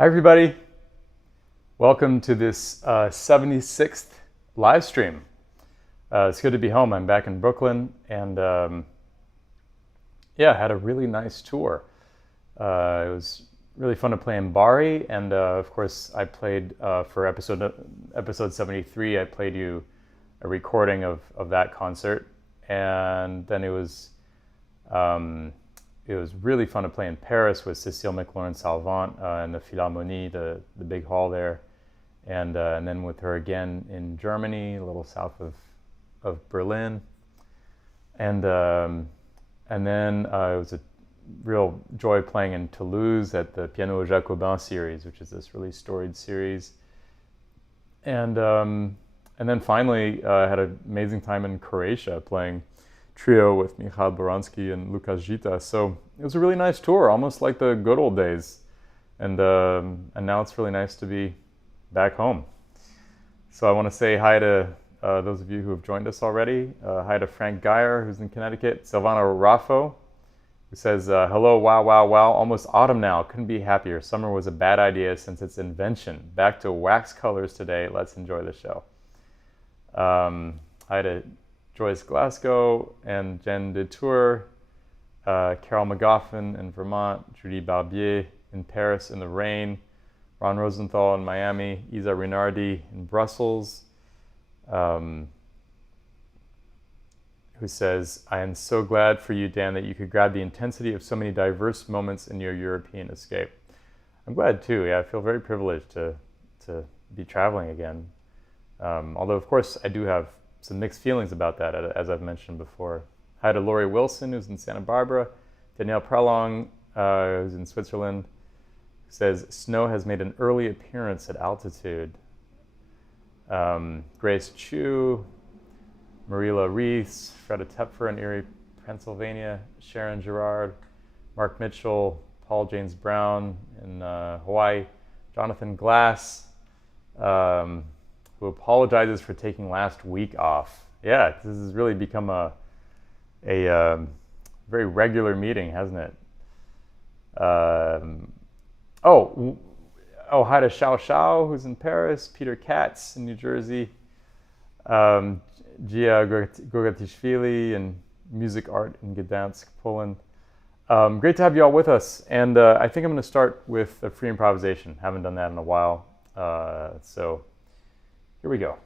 Hi everybody, welcome to this 76th live stream. It's good to be home. I'm back in Brooklyn and had a really nice tour. It was really fun to play in Bari, and of course I played for episode 73, I played you a recording of that concert, and then it was really fun to play in Paris with Cécile McLaurin-Salvant in the Philharmonie, the big hall there, and then with her again in Germany, a little south of Berlin, and then it was a real joy playing in Toulouse at the Piano Jacobin series, which is this really storied series, and then finally I had an amazing time in Croatia playing trio with Michal Boransky and Lukas Žita. So it was a really nice tour, almost like the good old days. And now it's really nice to be back home. So I want to say hi to those of you who have joined us already. Hi to Frank Geyer, who's in Connecticut. Silvano Raffo, who says, hello, wow, wow, wow. Almost autumn now. Couldn't be happier. Summer was a bad idea since its invention. Back to wax colors today. Let's enjoy the show. Hi to Joyce Glasgow and Jen Detour, Carol McGoffin in Vermont, Judy Barbier in Paris in the rain, Ron Rosenthal in Miami, Isa Rinardi in Brussels, who says, I am so glad for you, Dan, that you could grab the intensity of so many diverse moments in your European escape. I'm glad too. Yeah, I feel very privileged to be traveling again. Although, of course, I do have some mixed feelings about that, as I've mentioned before. Hi to Lori Wilson, who's in Santa Barbara. Danielle Prelong, who's in Switzerland, says, snow has made an early appearance at altitude. Grace Chu, Marila Reese, Freda Tepfer in Erie, Pennsylvania, Sharon Gerard, Mark Mitchell, Paul James Brown in Hawaii, Jonathan Glass, who apologizes for taking last week off. Yeah, this has really become a very regular meeting, hasn't it? Hi to Xiao Xiao, who's in Paris, Peter Katz in New Jersey, Gia Gogatishvili in Music Art in Gdansk, Poland. Great to have you all with us, and I think I'm going to start with a free improvisation. Haven't done that in a while, so here we go.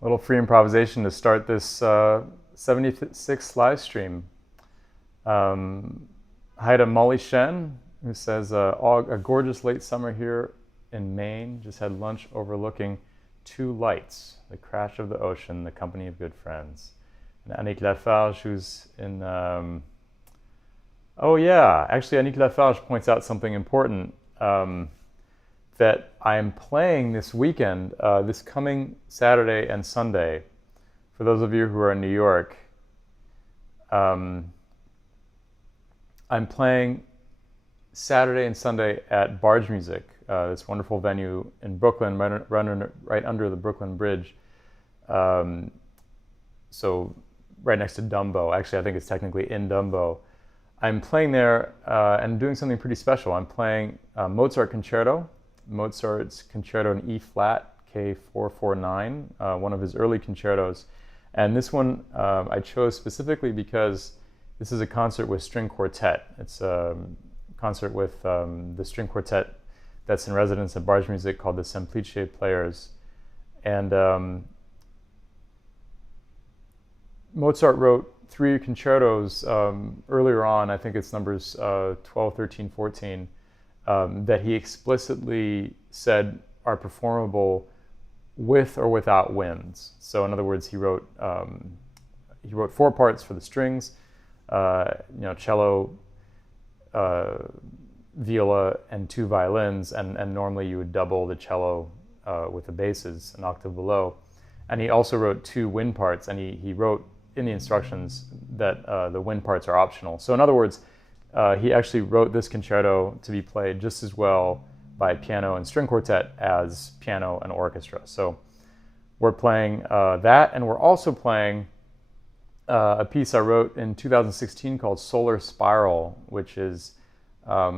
little free improvisation to start this 76 live stream. Hi to Molly Shen, who says, a gorgeous late summer here in Maine. Just had lunch overlooking two lights, the crash of the ocean, the company of good friends. And Annick Lafarge, who's in... oh yeah, actually Annick Lafarge points out something important, that I am playing this weekend, this coming Saturday and Sunday. For those of you who are in New York, I'm playing Saturday and Sunday at Barge Music, this wonderful venue in Brooklyn, right under the Brooklyn Bridge. So right next to Dumbo. Actually, I think it's technically in Dumbo. I'm playing there and doing something pretty special. I'm playing Mozart Concerto, Mozart's Concerto in E flat, K449, one of his early concertos. And this one I chose specifically because this is a concert with string quartet. It's a concert with the string quartet that's in residence at Barge Music called the Semplice Players. And Mozart wrote 3 concertos earlier on, I think it's numbers 12, 13, 14, that he explicitly said are performable with or without winds. So in other words, he wrote 4 parts for the strings, cello, viola, and 2 violins, and normally you would double the cello with the basses an octave below. And he also wrote 2 wind parts, and he wrote in the instructions that the wind parts are optional. So in other words, he actually wrote this concerto to be played just as well by piano and string quartet as piano and orchestra. So we're playing that, and we're also playing a piece I wrote in 2016 called Solar Spiral, which is a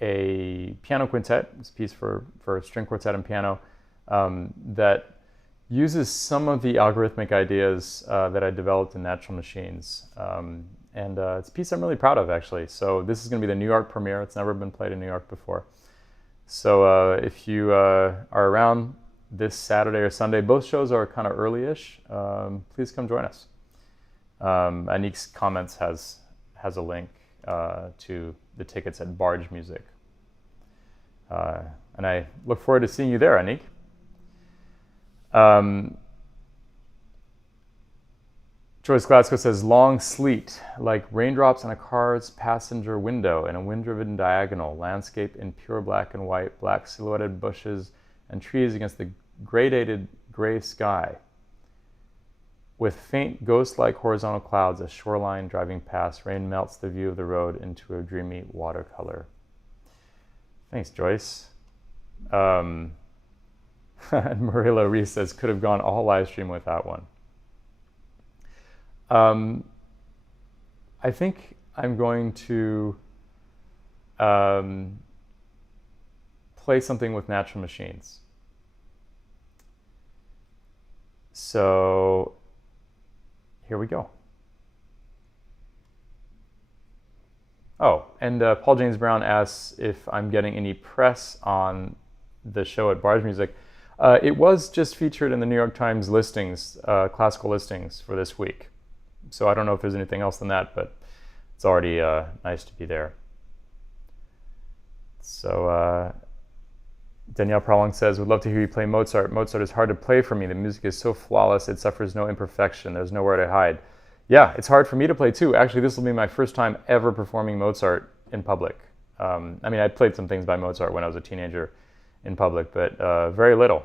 piano quintet. It's a piece for string quartet and piano that uses some of the algorithmic ideas that I developed in Natural Machines. And it's a piece I'm really proud of, actually. So this is going to be the New York premiere. It's never been played in New York before. So if you are around this Saturday or Sunday, both shows are kind of early-ish. Please come join us. Annick's comments has a link to the tickets at Barge Music. And I look forward to seeing you there, Annick. Joyce Glasgow says, long sleet, like raindrops on a car's passenger window in a wind-driven diagonal, landscape in pure black and white, black silhouetted bushes and trees against the gradated gray sky. With faint ghost-like horizontal clouds, a shoreline driving past, rain melts the view of the road into a dreamy watercolor. Thanks, Joyce. And Marilla Reese says, could have gone a whole live stream with that one. I think I'm going to play something with Natural Machines. So here we go. Oh, and Paul James Brown asks if I'm getting any press on the show at Barge Music. It was just featured in the New York Times listings, classical listings for this week. So I don't know if there's anything else than that, but it's already nice to be there. So Danielle Prolong says, would love to hear you play Mozart. Mozart is hard to play for me. The music is so flawless, it suffers no imperfection. There's nowhere to hide. Yeah, it's hard for me to play too. Actually, this will be my first time ever performing Mozart in public. I mean, I played some things by Mozart when I was a teenager in public, but very little.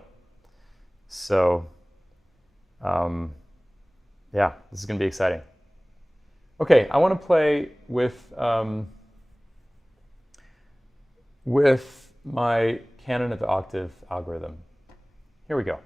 So, yeah, this is going to be exciting. Okay, I want to play with my canon of the octave algorithm. Here we go.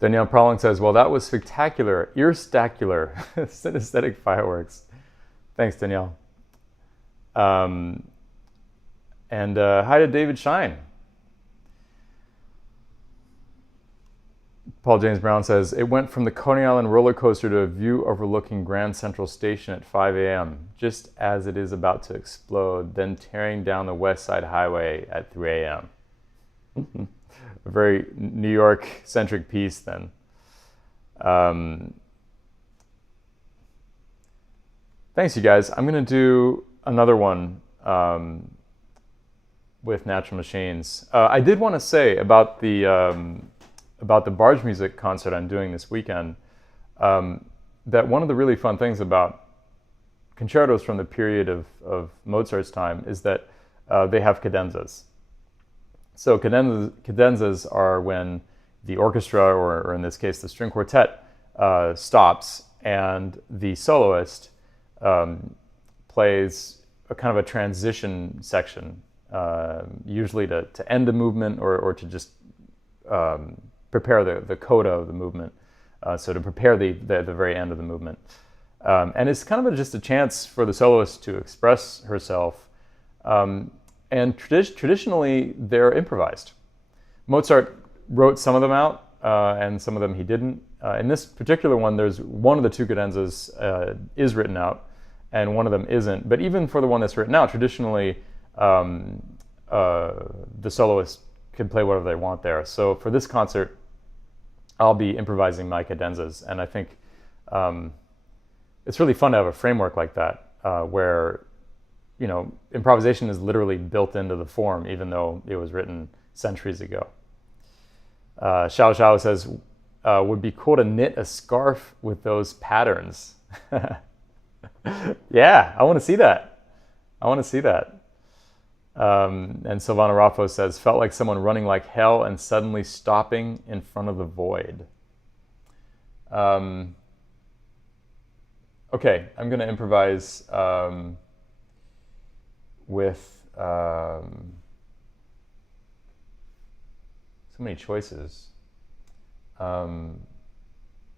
Danielle Prowling says, well, that was spectacular, ear-stacular, synesthetic fireworks. Thanks, Danielle. And hi to David Shine. Paul James Brown says, it went from the Coney Island roller coaster to a view overlooking Grand Central Station at 5 a.m., just as it is about to explode, then tearing down the West Side Highway at 3 a.m. A very New York-centric piece then. Thanks, you guys. I'm going to do another one with Natural Machines. I did want to say about the barge music concert I'm doing this weekend, that one of the really fun things about concertos from the period of Mozart's time is that they have cadenzas. So cadenzas are when the orchestra, or in this case the string quartet, stops and the soloist plays a kind of a transition section, usually to end a movement or to just prepare the coda of the movement, so to prepare the very end of the movement. And it's kind of just a chance for the soloist to express herself. And traditionally, they're improvised. Mozart wrote some of them out, and some of them he didn't. In this particular one, there's one of the two cadenzas is written out, and one of them isn't. But even for the one that's written out, traditionally, the soloist can play whatever they want there. So for this concert, I'll be improvising my cadenzas, and I think it's really fun to have a framework like that, where improvisation is literally built into the form, even though it was written centuries ago. Xiao Xiao says, would be cool to knit a scarf with those patterns. Yeah, I want to see that. And Silvana Raffo says, felt like someone running like hell and suddenly stopping in front of the void. Okay, I'm going to improvise with so many choices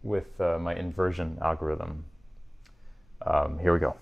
with my inversion algorithm. Here we go.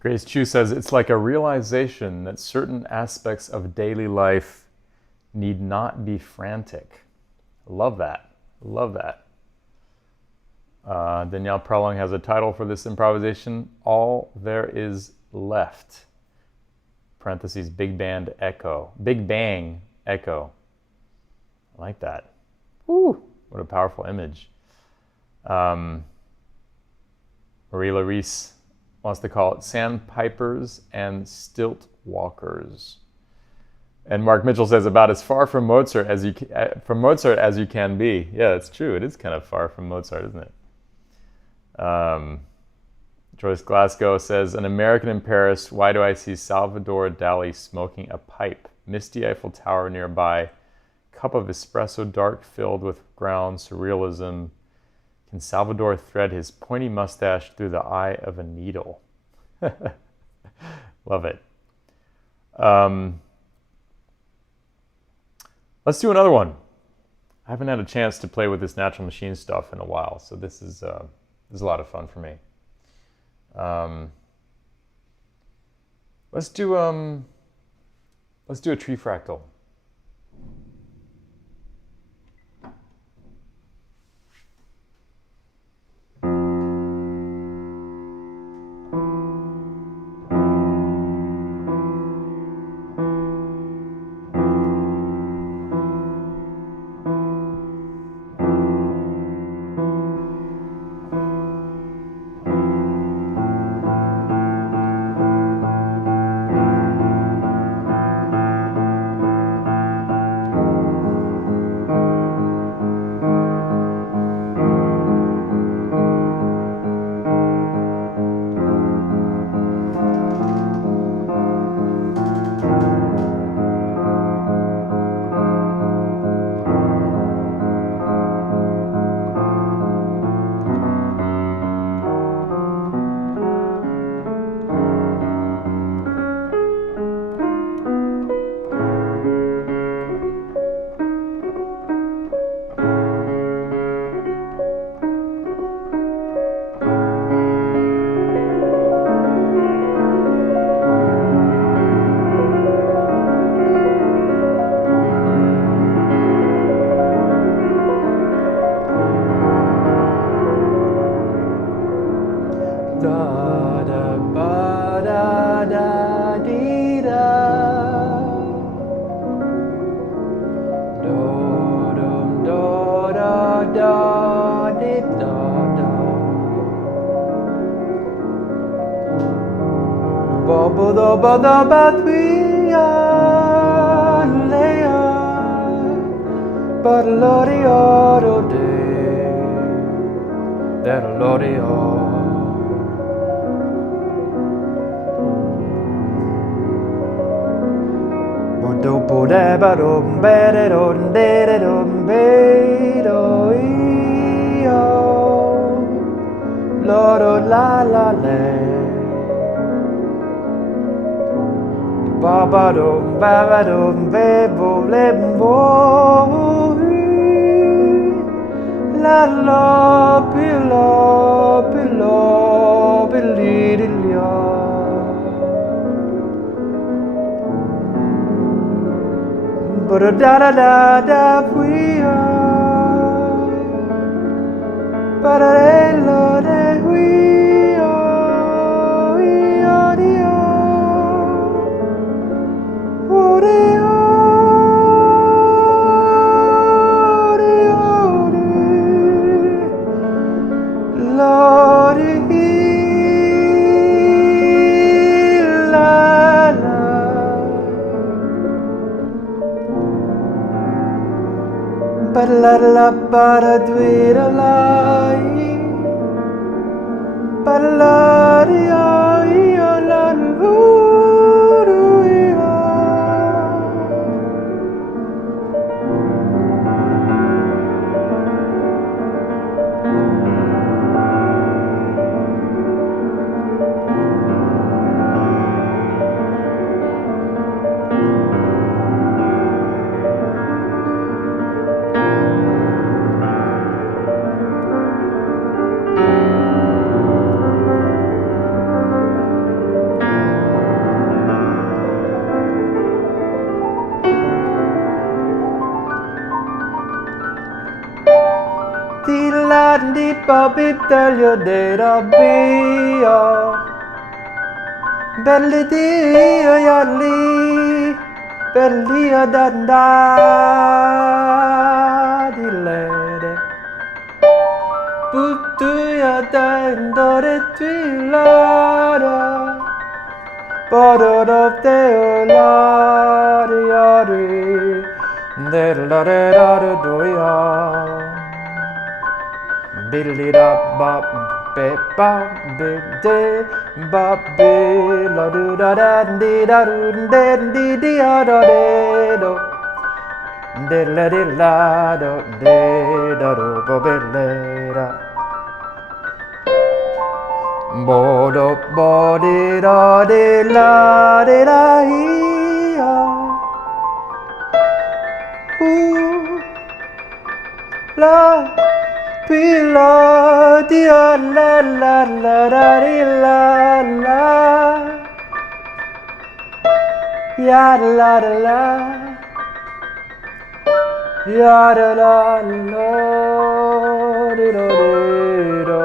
Grace Chu says, it's like a realization that certain aspects of daily life need not be frantic. Love that. Love that. Danielle Prolong has a title for this improvisation, All There Is Left. Parentheses, Big Band Echo. Big Bang Echo. I like that. Woo, what a powerful image. Marie Larice wants to call it Sandpipers and Stilt Walkers. And Mark Mitchell says, about as far from Mozart as you can be. Yeah, it's true. It is kind of far from Mozart, isn't it? Joyce Glasgow says, an American in Paris, why do I see Salvador Dali smoking a pipe? Misty Eiffel Tower nearby, cup of espresso dark filled with ground surrealism. Can Salvador thread his pointy mustache through the eye of a needle? Love it. Let's do another one. I haven't had a chance to play with this Natural Machine stuff in a while, so this is a lot of fun for me. Let's do a tree fractal. di la di ba bi taglio de da bio belli dio yalli belli da di lede putu ya da ndore twilada Bodod of the Lariari, the Ladada doya, Billy da bop, beba, big day, bop, bill, la do da da dee da do, den dee dee da de do, de la de la do, de da do, bobelera. Bodo body da de la de da hia la pila dia la la la da di la la ya la la la ya da la la di do di do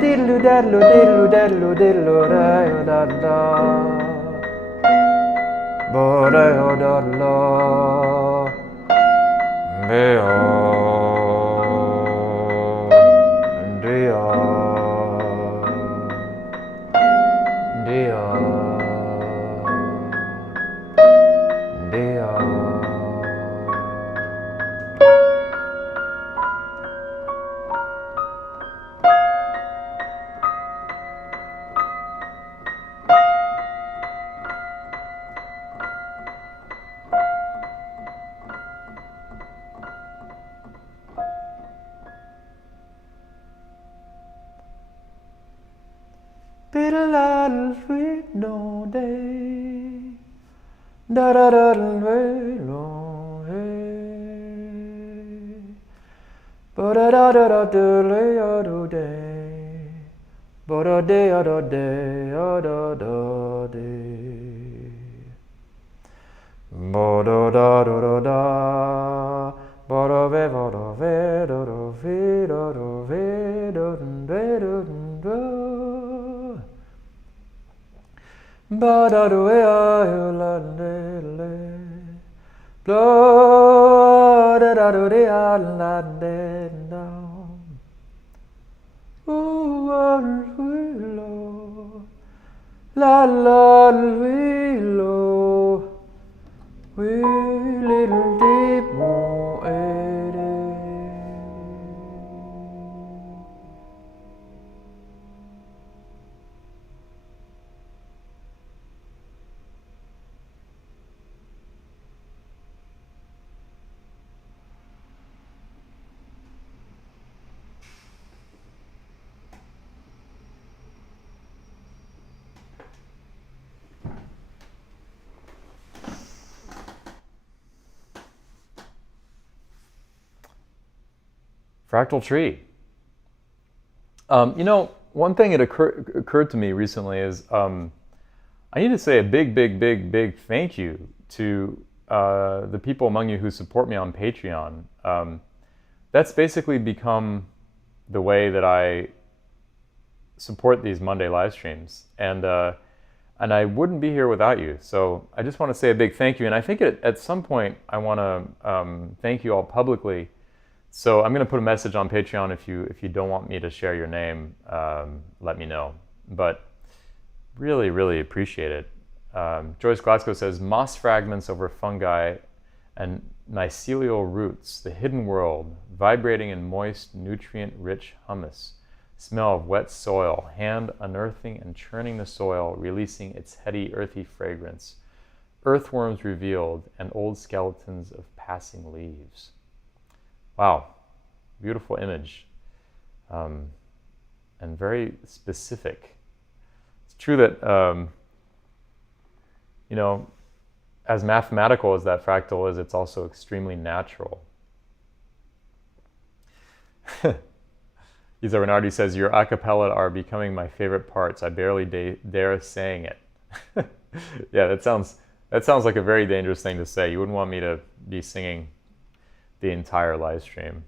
Dillu dellu dillu dellu dillu re da da bo re da la me dia dia dia da da da lo hey ba da da da da le do de ba da de da de da da de ba da da da da ba da ve da ve da ve da ve da Ba da do ya la de le. Blow da da do ya la de down. Ooh, willow, la la willow, we little deep more. Fractal tree. One thing that occurred to me recently is I need to say a big thank you to the people among you who support me on Patreon. That's basically become the way that I support these Monday live streams, and I wouldn't be here without you. So I just want to say a big thank you, and I think at some point I want to thank you all publicly. So I'm going to put a message on Patreon. If you don't want me to share your name, let me know. But really appreciate it. Joyce Glasgow says, moss fragments over fungi and mycelial roots, the hidden world, vibrating in moist, nutrient-rich humus. Smell of wet soil, hand unearthing and churning the soil, releasing its heady, earthy fragrance. Earthworms revealed and old skeletons of passing leaves. Wow, beautiful image, and very specific. It's true that, as mathematical as that fractal is, it's also extremely natural. Isa Renardi says, your a cappella are becoming my favorite parts. I barely dare saying it. Yeah, that sounds like a very dangerous thing to say. You wouldn't want me to be singing the entire live stream.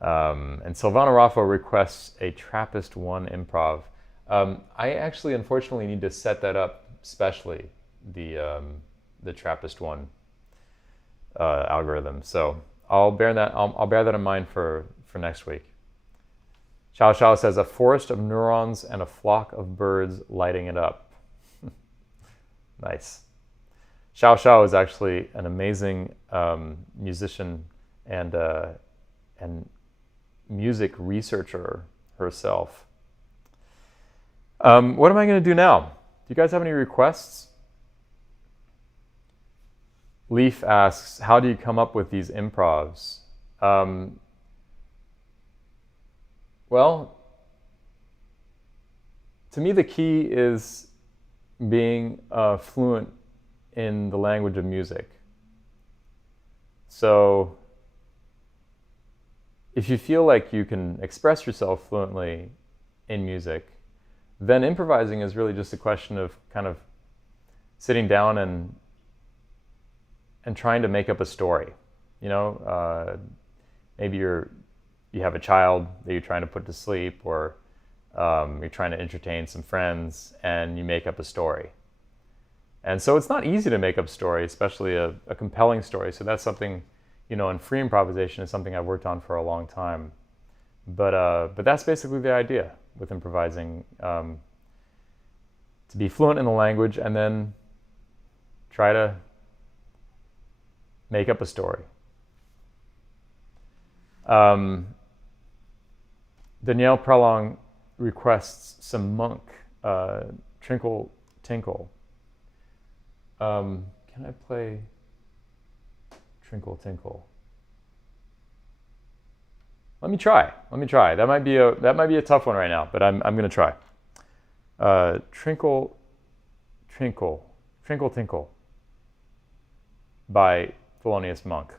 And Silvana Raffo requests a Trappist 1 improv. I actually, unfortunately, need to set that up specially, the Trappist 1 algorithm. So I'll bear that in mind for next week. Xiao Xiao says, a forest of neurons and a flock of birds lighting it up. Nice. Xiao Xiao is actually an amazing musician and music researcher herself. What am I going to do now? Do you guys have any requests? Leaf asks, how do you come up with these improvs? Well, to me the key is being fluent in the language of music. So if you feel like you can express yourself fluently in music, then improvising is really just a question of kind of sitting down and trying to make up a story. Maybe you have a child that you're trying to put to sleep, or you're trying to entertain some friends and you make up a story. And so it's not easy to make up a story, especially a compelling story. So that's something, in free improvisation is something I've worked on for a long time. But that's basically the idea with improvising, to be fluent in the language and then try to make up a story. Danielle Prelong requests some Monk, Trinkle Tinkle. Can I play Trinkle Tinkle? Let me try. That might be a tough one right now, but I'm gonna try. Trinkle Tinkle by Thelonious Monk.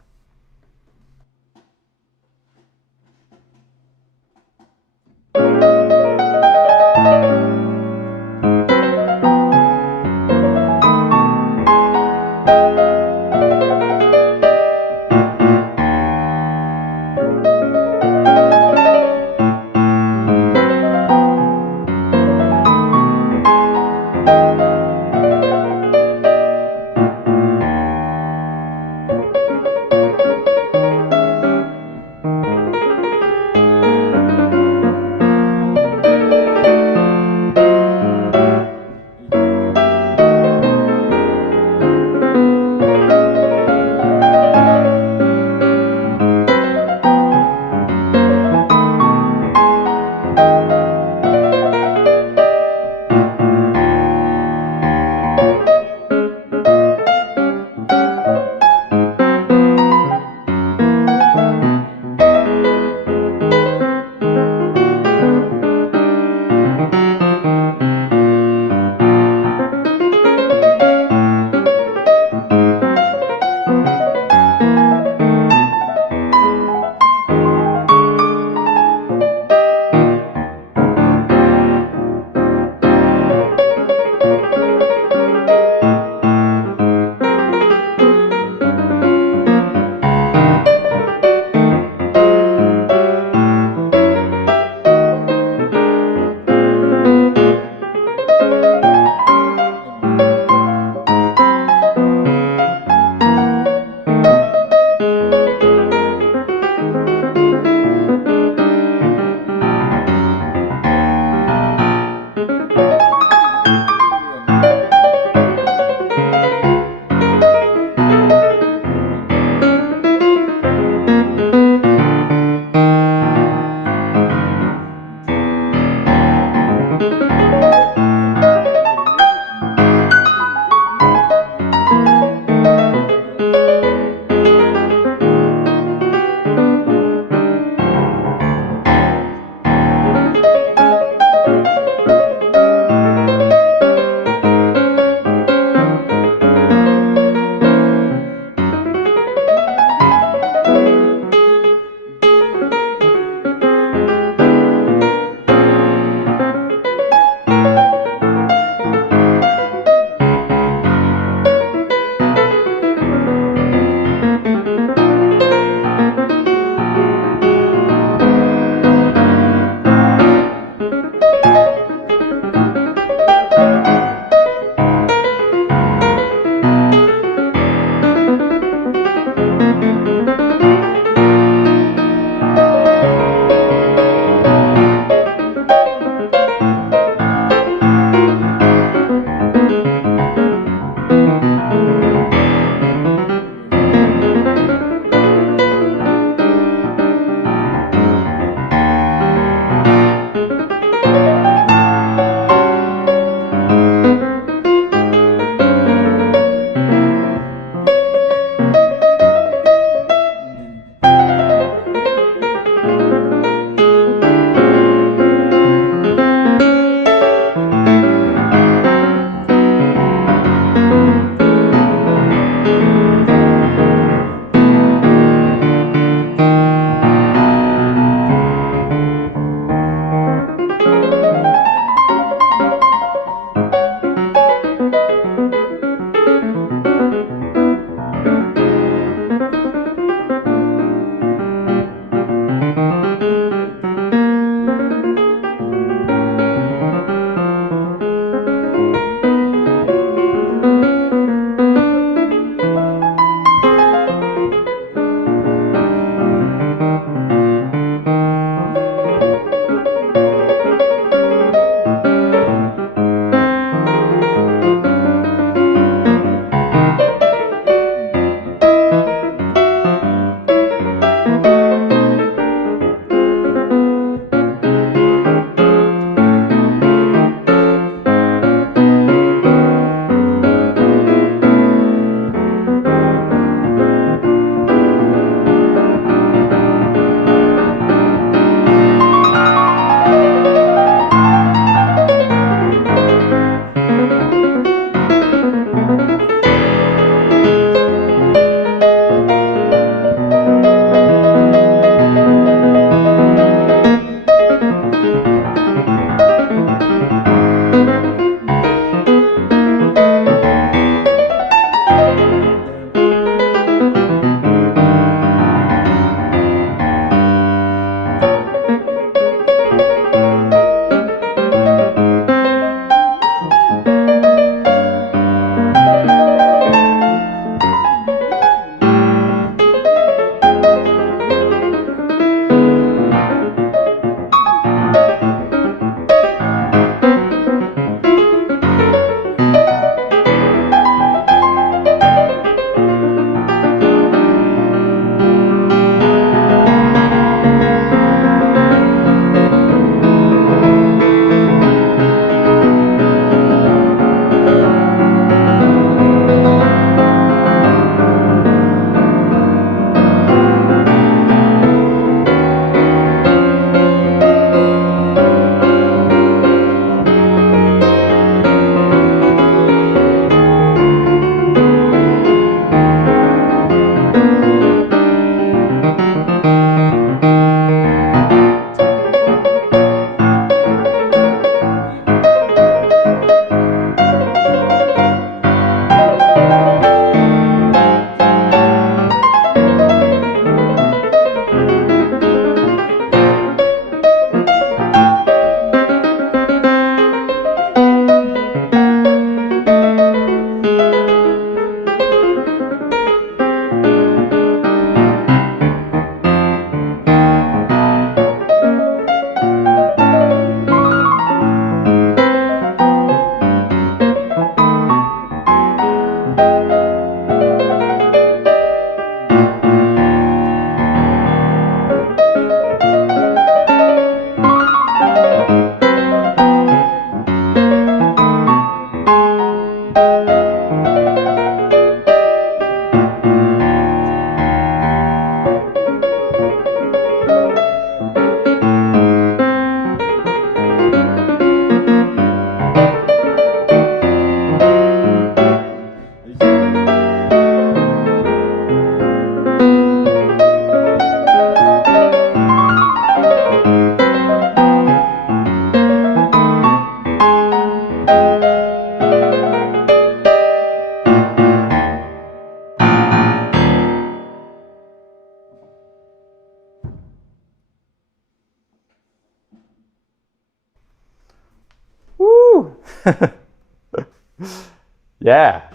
Yeah.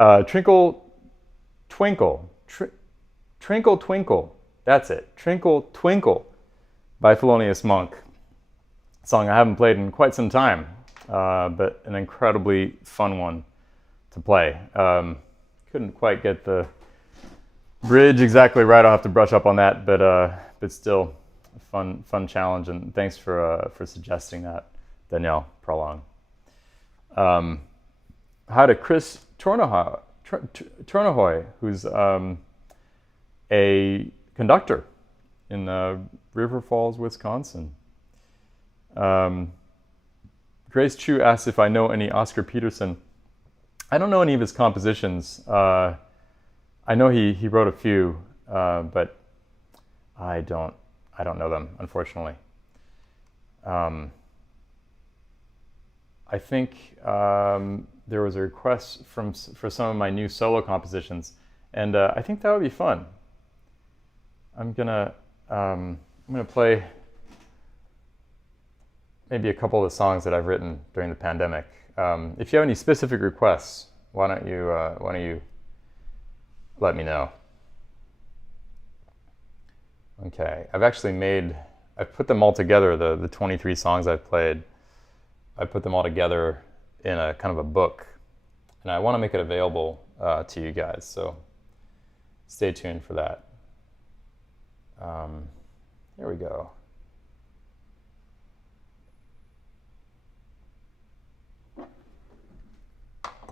Trinkle, Twinkle. Trinkle, Twinkle. That's it. Trinkle, Twinkle by Thelonious Monk. A song I haven't played in quite some time, but an incredibly fun one to play. Couldn't quite get the bridge exactly right. I'll have to brush up on that, but still a fun challenge. And thanks for suggesting that, Danielle Prolong. Hi to Chris Tornahoy, who's a conductor in River Falls, Wisconsin. Grace Chu asks if I know any Oscar Peterson. I don't know any of his compositions. I know he wrote a few, but I don't know them, unfortunately. I think there was a request for some of my new solo compositions, and I think that would be fun. I'm gonna play maybe a couple of the songs that I've written during the pandemic. If you have any specific requests, why don't you let me know? Okay, I've put them all together, the 23 songs I've played. I put them all together in a kind of a book, and I want to make it available to you guys, so stay tuned for that. Here we go.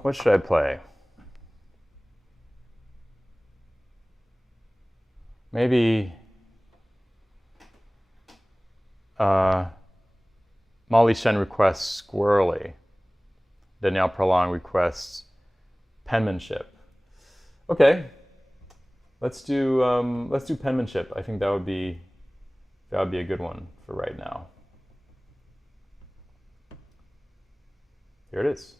What should I play? Maybe Molly Shen requests Squirrely. Danielle Prolong requests Penmanship. Okay, let's do Penmanship. I think that would be a good one for right now. Here it is.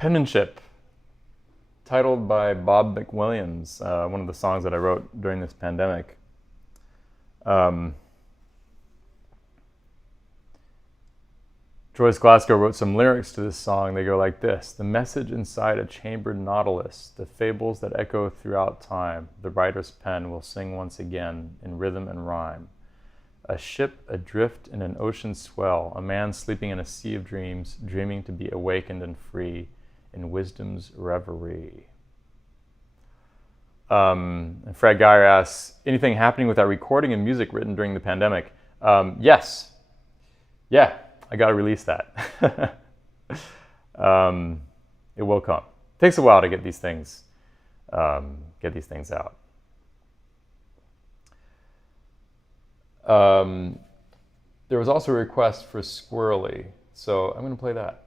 Penmanship, titled by Bob McWilliams, one of the songs that I wrote during this pandemic. Joyce Glasgow wrote some lyrics to this song. They go like this: the message inside a chambered nautilus, the fables that echo throughout time, the writer's pen will sing once again in rhythm and rhyme. A ship adrift in an ocean swell, a man sleeping in a sea of dreams, dreaming to be awakened and free in wisdom's reverie. And Fred Geyer asks, anything happening with that recording and music written during the pandemic? Yes. Yeah, I got to release that. It will come. It takes a while to get these things out. There was also a request for Squirrely, so I'm going to play that.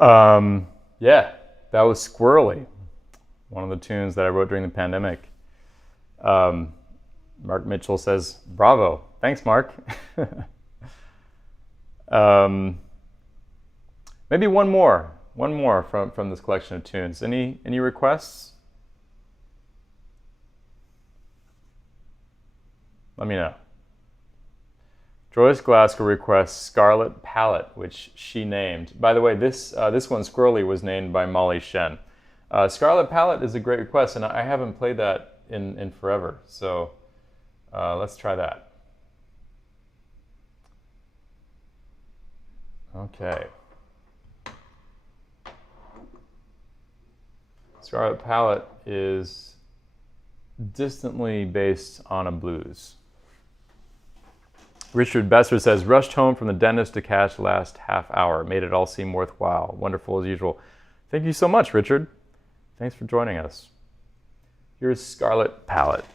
Yeah, that was Squirrely, one of the tunes that I wrote during the pandemic. Mark Mitchell says, bravo. Thanks, Mark. Maybe one more from this collection of tunes. Any requests? Let me know. Joyce Glasgow requests Scarlet Palette, which she named. By the way, this one, Squirrely, was named by Molly Shen. Scarlet Palette is a great request, and I haven't played that in forever. So let's try that. Okay. Scarlet Palette is distantly based on a blues. Richard Besser says, rushed home from the dentist to catch the last half hour. Made it all seem worthwhile. Wonderful as usual. Thank you so much, Richard. Thanks for joining us. Here's Scarlet Palette.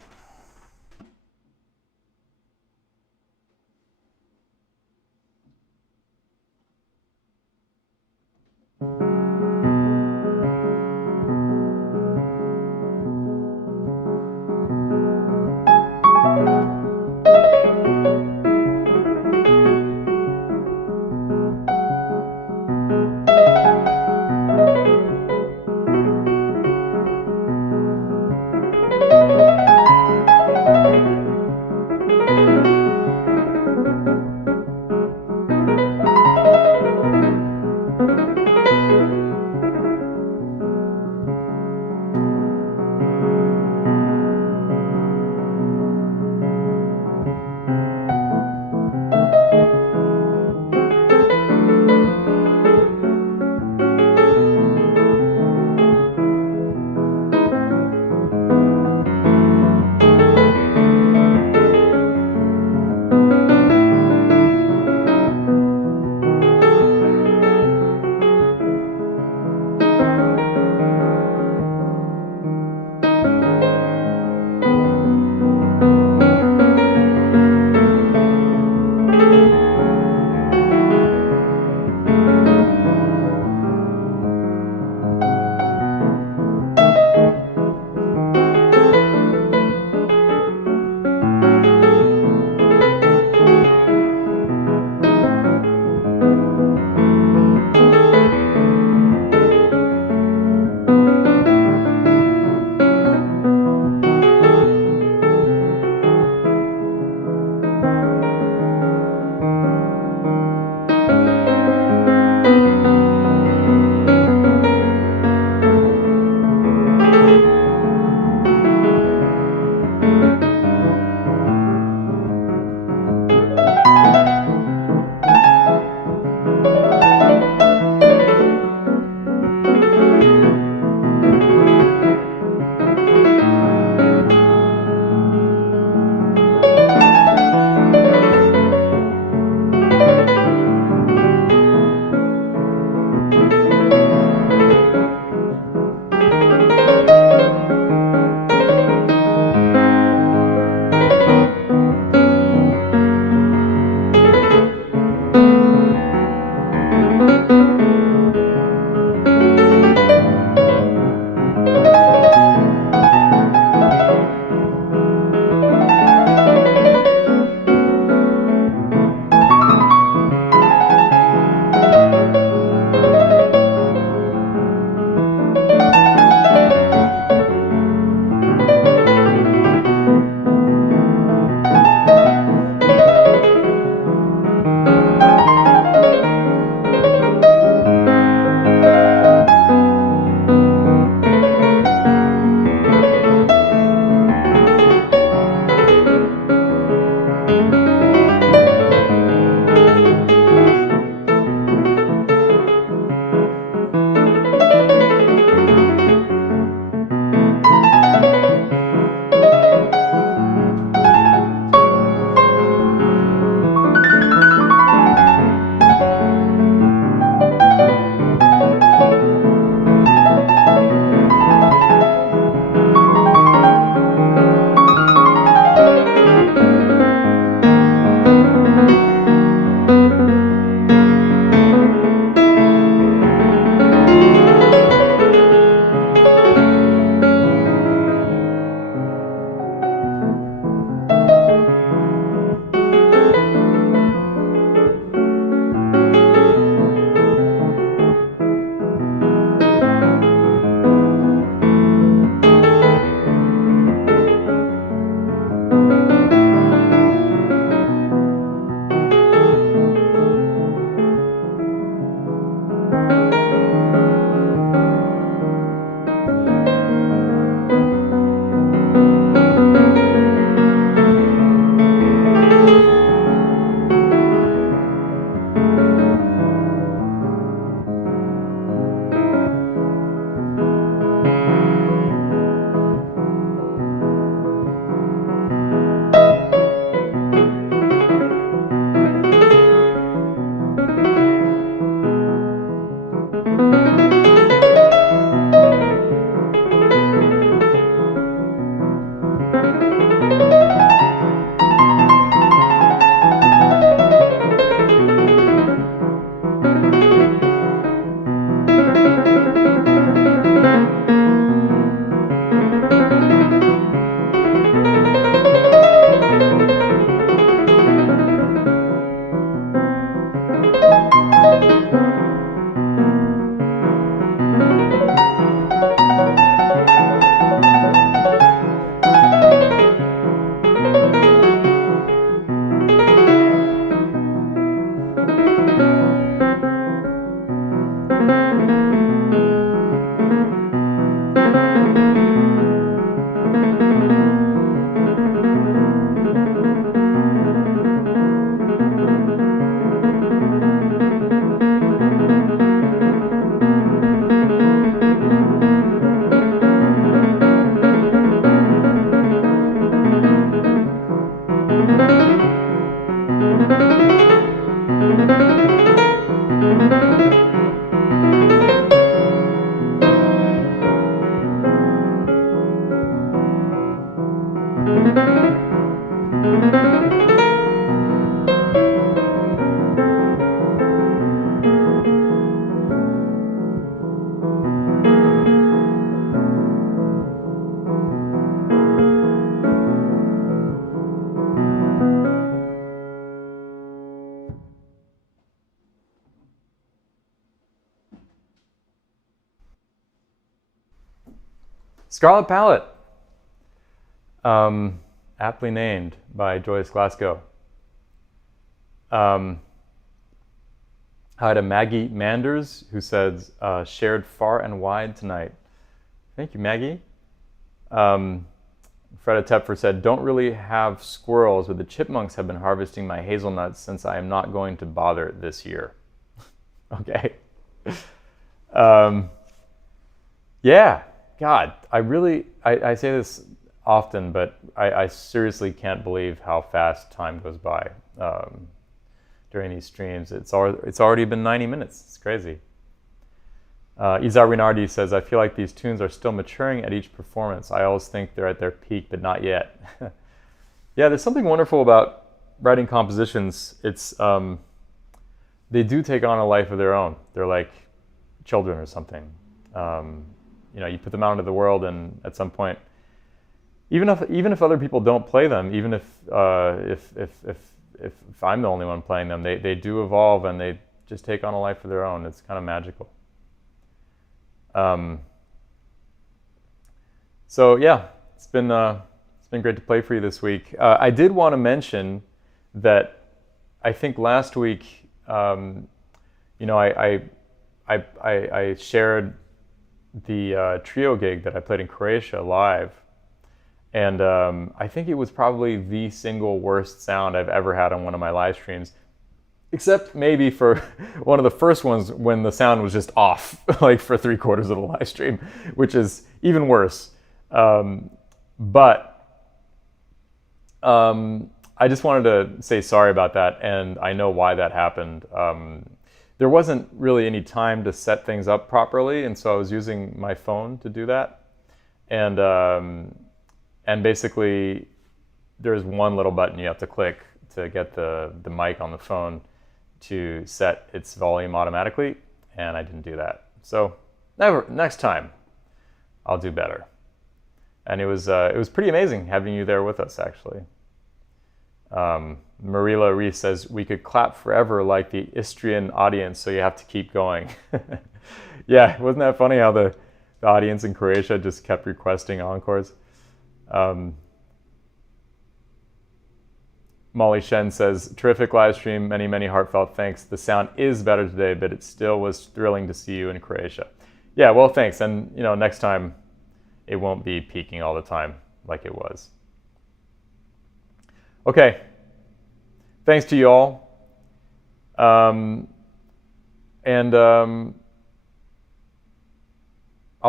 Scarlet Palette, aptly named by Joyce Glasgow. Hi to Maggie Manders, who says, shared far and wide tonight. Thank you, Maggie. Freda Tepfer said, don't really have squirrels, but the chipmunks have been harvesting my hazelnuts since I am not going to bother this year. Okay. Yeah, God, I say this often, but I seriously can't believe how fast time goes by during these streams. It's already been 90 minutes. It's crazy. Izar Rinardi says, I feel like these tunes are still maturing at each performance. I always think they're at their peak, but not yet. Yeah, there's something wonderful about writing compositions. It's they do take on a life of their own. They're like children or something. You put them out into the world, and at some point, even if other people don't play them, even if I'm the only one playing them, they do evolve and they just take on a life of their own. It's kind of magical. So yeah, it's been great to play for you this week. I did want to mention that I think last week, I shared the trio gig that I played in Croatia live, and I think it was probably the single worst sound I've ever had on one of my live streams. Except maybe for one of the first ones when the sound was just off, like for 3/4 of the live stream, which is even worse. But I just wanted to say sorry about that, and I know why that happened. There wasn't really any time to set things up properly, and so I was using my phone to do that. And basically, there's one little button you have to click to get the mic on the phone to set its volume automatically, and I didn't do that. So next time, I'll do better. And it was pretty amazing having you there with us, actually. Marila Reese says, we could clap forever like the Istrian audience, so you have to keep going. Yeah, wasn't that funny how the audience in Croatia just kept requesting encores? Molly Shen says, terrific live stream, many, many heartfelt thanks. The sound is better today, but it still was thrilling to see you in Croatia. Yeah, well, thanks. And, next time it won't be peaking all the time like it was. Okay. Thanks to you all. I'll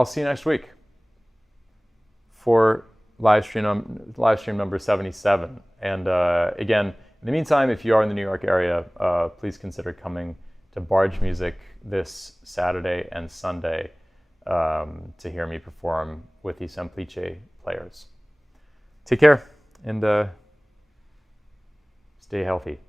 see you next week for live stream number 77. And again, in the meantime, if you are in the New York area, please consider coming to Barge Music this Saturday and Sunday to hear me perform with the Semplice players. Take care and stay healthy.